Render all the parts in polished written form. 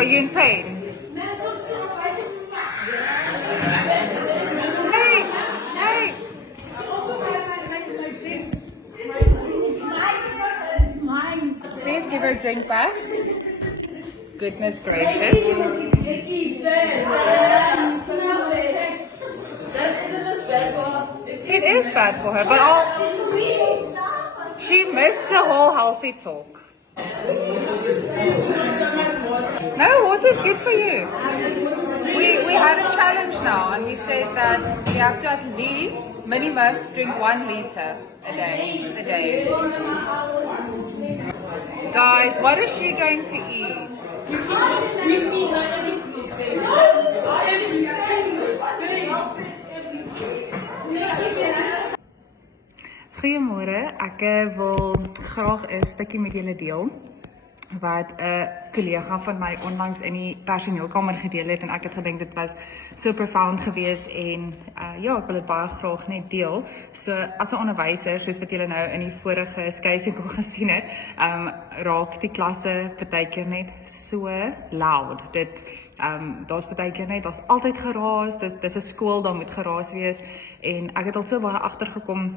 Are you in pain? Hey, hey. Please give her a drink back. Goodness gracious. It is bad for her, but she missed the whole healthy talk. No, water's good for you. We had a challenge now, and we said that we have to at least, minimum, drink 1 liter a day. Guys, what is she going to eat? Goeiemôre, ek wil graag 'n stukkie met julle deel wat 'n kollega van my onlangs in die personeelkamer gedeel het, en ek het gedink dit was so profound geweest, en ja, ek wil dit baie graag net deel. So as 'n onderwyser, soos wat julle nou in die vorige skyfie kon gesien het, raak die klasse partykeer net so loud. Daar's partykeer net, daar's altyd geraas, dis 'n skool, daar moet geraas wees, en ek het al so baie agtergekom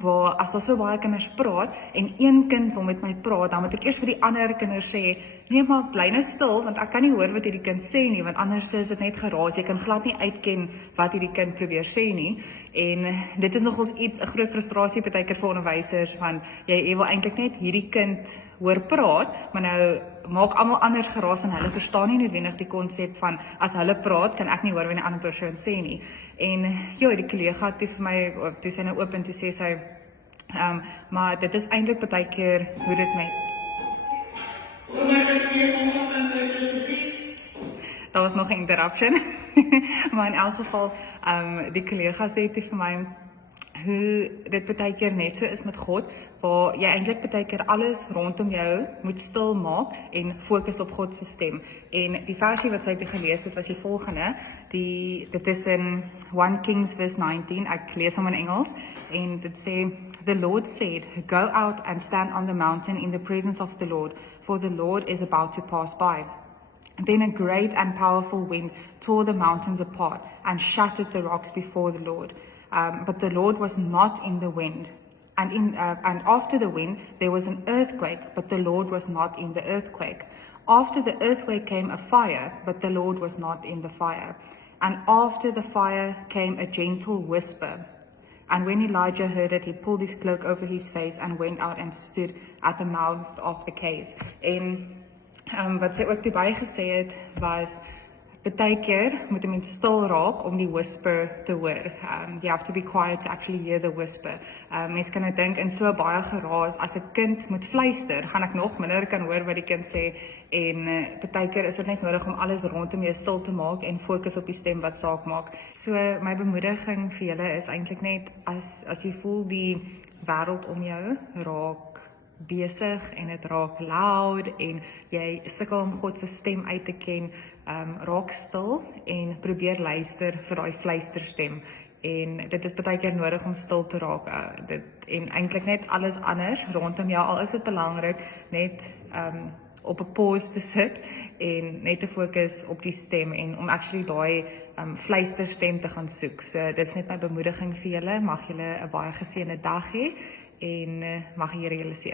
waar as daar so baie kinders praat en een kind wil met my praat, dan moet ek eers vir die ander kinders sê, nee maar bly nou stil, want ek kan nie hoor wat hierdie kind sê nie, want anders is dit net geraas, jy kan glad nie uitken wat hierdie kind probeer sê nie. En dit is nogals iets, 'n groot frustrasie partykeer vir onderwysers, van jy wil eintlik net hierdie kind hoor praat, maar nou maak almal anders geraas en hulle verstaan nie noodwendig die konsep van as hulle praat, kan ek nie hoor wat 'n ander persoon sê nie. En ja, die kollega toe vir my, toe sy nou oop en toe sê sy, maar dit is eintlik partykeer hoe dit met... Daar was nog 'n interruption. Maar in elk geval, die kollega sê toe vir my, hoe dit partykeer net so is met God, waar jy eintlik partykeer alles rondom jou moet stil maak en fokus op God se stem. En die versie wat sy toe gelees het was die volgende, dit is in 1 Kings verse 19, ek lees hom in Engels, en dit sê, The Lord said, go out and stand on the mountain in the presence of the Lord, for the Lord is about to pass by. Then a great and powerful wind tore the mountains apart and shattered the rocks before the Lord. But the Lord was not in the wind. And after the wind, there was an earthquake, but the Lord was not in the earthquake. After the earthquake came a fire, but the Lord was not in the fire. And after the fire came a gentle whisper. And when Elijah heard it, he pulled his cloak over his face and went out and stood at the mouth of the cave. En wat sy ook toe bygesê het, was, partykeer moet 'n mens stil raak om die whisper te hoor. You have to be quiet to actually hear the whisper. Mens kan nou dink, in so baie geraas, as 'n kind moet fluister, gaan ek nog minder kan hoor wat die kind sê, en partykeer is dit net nodig om alles rondom jou stil te maak en fokus op die stem wat saak maak. So my bemoediging vir julle is eintlik net, as jy voel die wêreld om jou raak besig en dit raak loud en jy sukkel om God se stem uit te ken, raak stil en probeer luister vir daai fluisterstem. En dit is partykeer nodig om stil te raak, en eintlik net alles anders rondom jou, al is dit belangrik, net op 'n pause te sit en net te fokus op die stem en om actually daai fluisterstem te gaan soek. So dit is net my bemoediging vir julle. Mag julle 'n baie geseënde dag hê en mag die Here julle seën.